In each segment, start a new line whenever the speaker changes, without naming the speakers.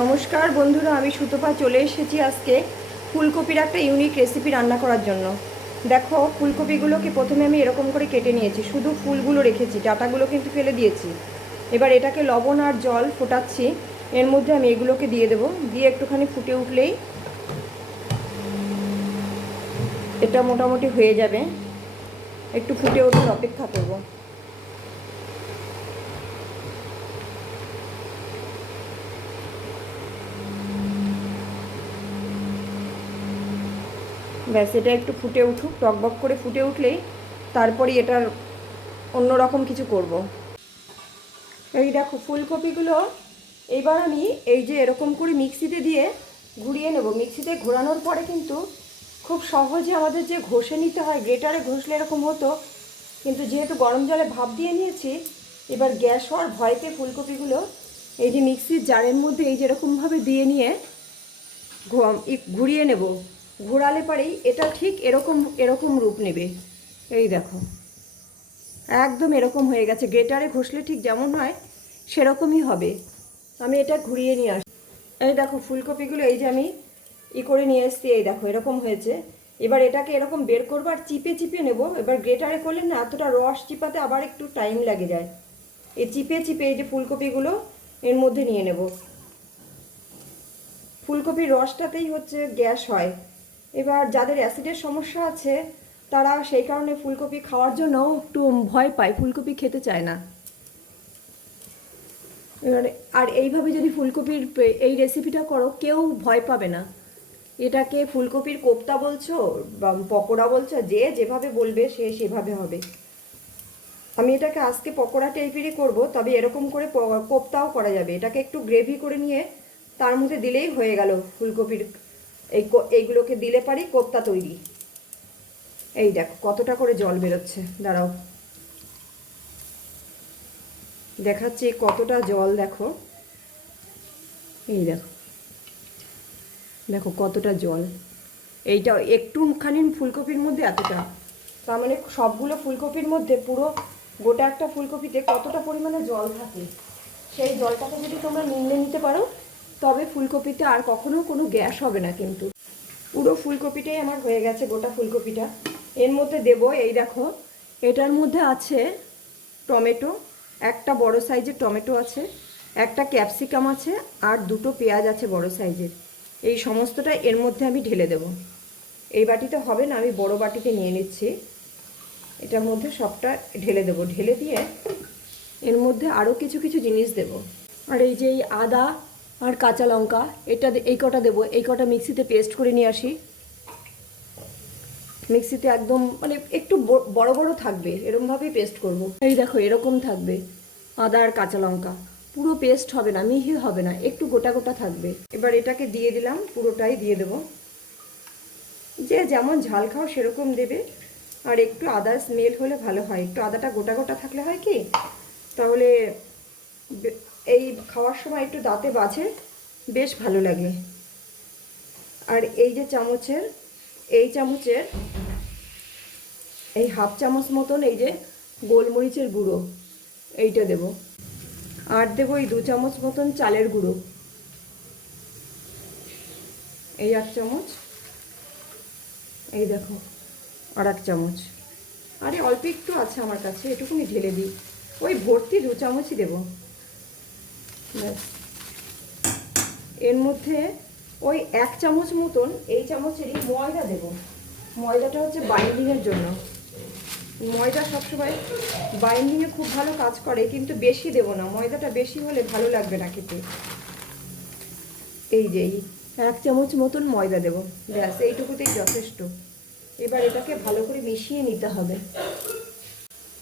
নমস্কার বন্ধুরা, আমি সুতপা চলে এসেছি আজকে ফুলকপির একটা ইউনিক রেসিপি রান্না করার জন্য। দেখো, ফুলকপিগুলোকে প্রথমে আমি এরকম করে কেটে নিয়েছি, শুধু ফুলগুলো রেখেছি, ডাটাগুলো কিন্তু ফেলে দিয়েছি। এবার এটাকে লবণ আর জল ফোটাচ্ছি, এর মধ্যে আমি এগুলোকে দিয়ে দেবো, দিয়ে একটুখানি ফুটে উঠলেই এটা মোটামুটি হয়ে যাবে। একটু ফুটে উঠে অপেক্ষা করব। ব্যাস, এটা একটু ফুটে উঠুক টকবক করে ফুটে উঠলেই তারপরে এটার অন্যরকম কিছু করব। এই দেখো, ফুলকপিগুলো এবার আমি এই যে এরকম করে মিক্সিতে দিয়ে ঘুরিয়ে নেব মিক্সিতে ঘোরানোর পরে কিন্তু খুব সহজে আমাদের যে ঘষে নিতে হয়, গ্রেটারে ঘষলে এরকম হতো, কিন্তু যেহেতু গরম জলে ভাপ দিয়ে নিয়েছি, এবার গ্যাস হওয়ার ভয়তে ফুলকপিগুলো এই যে মিক্সির জারের মধ্যে এই যেরকমভাবে দিয়ে নিয়ে ঘুরিয়ে নেব ঘোরালে পরেই এটা ঠিক এরকম এরকম রূপ নেবে। এই দেখো। একদম এরকম হয়ে গেছে। গ্রেটারে ঘষলে ঠিক যেমন হয়, সেরকমই হবে। আমি এটা ঘুরিয়ে নিয়ে আসি এই দেখো, ফুলকপিগুলো এই যে আমি ই করে নিয়ে এসছি, এই দেখো, এরকম হয়েছে। এবার এটাকে এরকম বের করব আর চিপে চিপে নেব। এবার গ্রেটারে করলে না, এতটা রস চিপাতে আবার একটু টাইম লাগে যায়। এই চিপে চিপে এই যে ফুলকপিগুলো এর মধ্যে নিয়ে নেব। ফুলকপির রসটাতেই হচ্ছে গ্যাস হয়। এবার যাদের অ্যাসিডের সমস্যা আছে, তারা সেই কারণে ফুলকপি খাওয়ার জন্য একটু ভয় পায়, ফুলকপি খেতে চায় না। এবারে, আর এইভাবে যদি ফুলকপির এই রেসিপিটা করো, কেউ ভয় পাবে না। এটাকে ফুলকপির কোপ্তা বলছো, বা পকোড়া বলছো, যে যেভাবে বলবে সে সেভাবে হবে। আমি এটাকে আজকে পকোড়া টাইপেরই করব, তবে এরকম করে কোপ্তাও করা যাবে। এটাকে একটু গ্রেভি করে নিয়ে, তার মধ্যে দিলেই হয়ে গেল ফুলকপির এই এইগুলোকে দিলে পারি কোপ্তা তৈরি। এই দেখো, কতটা করে জল বেরোচ্ছে, দাঁড়াও। দেখাচ্ছি কতটা জল, দেখো। এই দেখো। দেখো কতটা জল। এইটা একটুখানি ফুলকপির মধ্যে এতটা। তার মানে সবগুলো ফুলকপির মধ্যে পুরো গোটা একটা ফুলকপিতে কতটা পরিমাণে জল থাকে? সেই জলটাকে যদি তোমরা নিংড়ে নিতে পারো তবে ফুলকপিতে আর কখনো কোনো গ্যাস হবে না কিন্তু। পুরো ফুলকপিটাই আমার হয়ে গেছে, গোটা ফুলকপিটা। এর মধ্যে দেব, এই দেখো, এটার মধ্যে আছে টমেটো, একটা বড় সাইজের টমেটো আছে, একটা ক্যাপসিকাম আছে, আর দুটো পেঁয়াজ আছে বড় সাইজের। এই সমস্তটা এর মধ্যে আমি ঢেলে দেব। এই বাটিতে হবে না, আমি বড় বাটিতে নিয়ে নিচ্ছি। এটার মধ্যে সবটা ঢেলে দেব। ঢেলে দিয়ে এর মধ্যে আরও কিছু কিছু জিনিস দেব। আর এই যে এই আদা আর কাঁচা লঙ্কা, এটা এই কটা দেবো। এই কটা মিক্সিতে পেস্ট করে নিয়ে আসি। মিক্সিতে একদম মানে একটু বড় বড় থাকবে এরকমভাবেই পেস্ট করব। এই দেখো, এরকম থাকবে, আদা আর কাঁচা লঙ্কা। পুরো পেস্ট হবে না, মিহি হবে না, একটু গোটা গোটা থাকবে। এবার এটাকে দিয়ে দিলাম, পুরোটাই দিয়ে দেব। যে যেমন ঝাল খাও সেরকম দেবে। আর একটু আদা স্মেল হলে ভালো হয়। একটু আদাটা গোটা গোটা থাকলে হয় কি? তাহলে এই খাওয়ার সময় একটু দাঁতে বাজে বেশ ভালো লাগে। আর এই যে চামচের, এই চামচের, এই হাফ চামচ মতন এই যে গোলমরিচের গুঁড়ো, এইটা দেব। আর দেবো এই দু চামচ মতন চালের গুঁড়ো। এই এক চামচ, এই দেখো, আর এক চামচ। আরে অল্প একটু আছে আমার কাছে, এটুকুনি ঢেলে দিই। ওই ভর্তি দু চামচই দেবো। এর মধ্যে ওই এক চামচ মতন এই চামচেরই ময়দা দেব। ময়দাটা হচ্ছে বাইন্ডিংয়ের জন্য। ময়দা সবসময় বাইন্ডিংয়ে খুব ভালো কাজ করে, কিন্তু বেশি দেব না। ময়দাটা বেশি হলে ভালো লাগবে না খেতে। এই যে এক চামচ মতন ময়দা দেব। ব্যাস, এইটুকুতেই যথেষ্ট। এবার এটাকে ভালো করে মিশিয়ে নিতে হবে।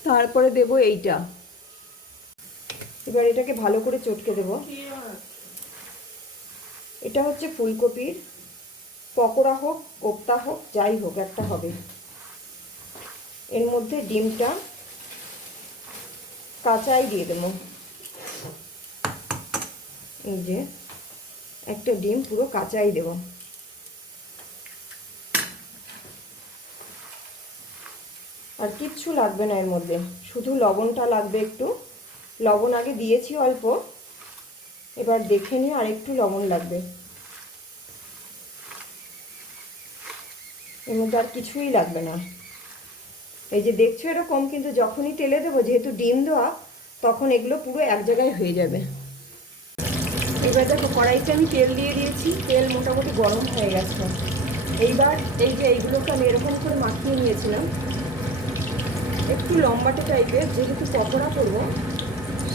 তারপরে দেব এইটা। এবার এটাকে ভালো করে চটকে দেব। এটা হচ্ছে ফুলকপির, পকোড়া হোক, কোপ্তা হোক, যাই হোক, একটা হবে। এর মধ্যে ডিমটা কাঁচাই দিয়ে দেবো। এই যে, একটা ডিম পুরো কাঁচাই দেব। আর কিচ্ছু লাগবে না এর মধ্যে, শুধু লবণটা লাগবে একটু। লবণ আগে দিয়েছি অল্প। এবার দেখে নিয়ে আর একটু লবণ লাগবে। এর মধ্যে আর কিছুই লাগবে না। এই যে দেখছ এরকম, কিন্তু যখনই তেলে দেবো, যেহেতু ডিম দেওয়া, তখন এগুলো পুরো এক জায়গায় হয়ে যাবে। এবার দেখো, কড়াইতে আমি তেল দিয়ে দিয়েছি। তেল মোটামুটি গরম হয়ে গেছে। এইবার এই যে এইগুলোকে আমি এরকম করে মাখিয়ে নিয়েছিলাম। একটু লম্বাটে টাইপের যেহেতু পকোড়া করব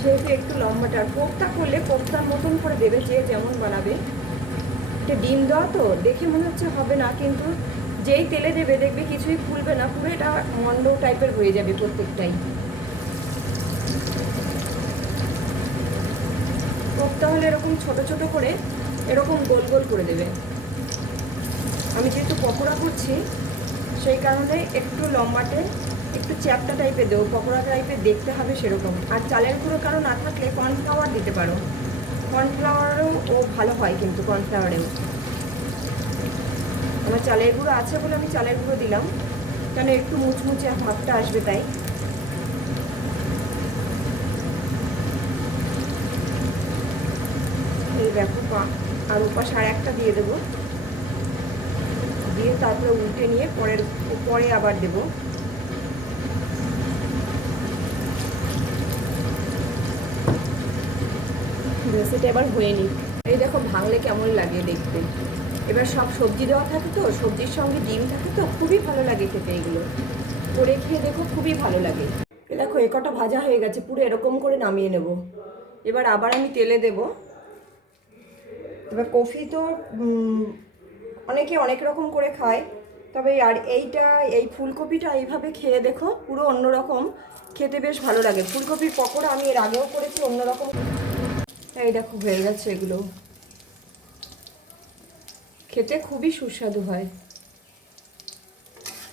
সেহেতু একটু লম্বাটা আর কোপ্তা করলে কোপ্তার মতন করে দেবে যে যেমন বানাবে। এটা ডিম দেওয়া তো, দেখে মনে হচ্ছে হবে না, কিন্তু যেই তেলে দেবে, দেখবে কিছুই ফুলবে না, পুরো এটা মন্ড টাইপের হয়ে যাবে প্রত্যেকটাই। কোপ্তা হলে এরকম ছোট ছোট করে এরকম গোল গোল করে দেবে। আমি যেহেতু পকোড়া করছি, সেই কারণে একটু লম্বাটে একটু চ্যাপটা টাইপের দেবো পকোড়া টাইপের দেখতে হবে সেরকম। আর চালের গুঁড়ো কারও না থাকলে কর্নফ্লাওয়ার দিতে পারো। কর্নফ্লাওয়ারও ও ভালো হয় কিন্তু কর্নফ্লাওয়ারেও আমার চালের গুঁড়ো আছে বলে আমি চালের গুঁড়ো দিলাম। কেন একটু মুচমুচে ভাবটা আসবে তাই। এই দেখো আর উপাস আর একটা দিয়ে দেবো। দিয়ে তারপরে উল্টে নিয়ে পরের, পরে আবার দেব। সেটা এবার হয়ে নি এই দেখো ভাঙলে কেমন লাগে দেখতে। এবার সব সবজি দেওয়া থাকে তো, সবজির সঙ্গে ডিম থাকে তো, খুবই ভালো লাগে খেতে এগুলো। করে খেয়ে দেখো খুবই ভালো লাগে। এ দেখো, এ কটা ভাজা হয়ে গেছে, পুরো এরকম করে নামিয়ে নেব। এবার আবার আমি তেলে দেব। এবার কফি তো অনেকে অনেক রকম করে খায়। তবে আর এইটা, এই ফুলকপিটা এইভাবে খেয়ে দেখো, পুরো অন্যরকম। খেতে বেশ ভালো লাগে। ফুলকপির পকোড়া আমি এর আগেও করেছি, অন্যরকম। এই দেখো, হয়ে গেছে এগুলো। খেতে খুবই সুস্বাদু হয়।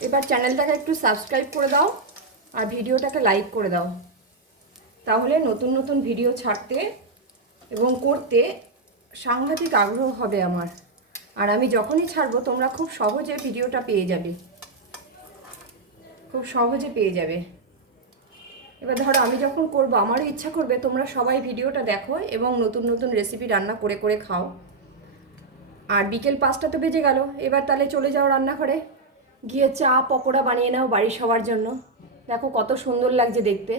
এবার চ্যানেলটাকে একটু সাবস্ক্রাইব করে দাও আর ভিডিওটাকে লাইক করে দাও। তাহলে নতুন নতুন ভিডিও ছাড়তে এবং করতে সাংঘাতিক আগ্রহ হবে আমার। আর আমি যখনই ছাড়বো, তোমরা খুব সহজে ভিডিওটা পেয়ে যাবে। খুব সহজে পেয়ে যাবে। এবার ধরো আমি যখন করব, আমারও ইচ্ছা করবে তোমরা সবাই ভিডিওটা দেখো এবং নতুন নতুন রেসিপি রান্না করে করে খাও। আর বিকেল পাঁচটা তো বেজে গেল, এবার তাহলে চলে যাও রান্নাঘরে। গিয়ে চা, পকোড়া বানিয়ে নাও বাড়ির সবার জন্য। দেখো কত সুন্দর লাগছে দেখতে।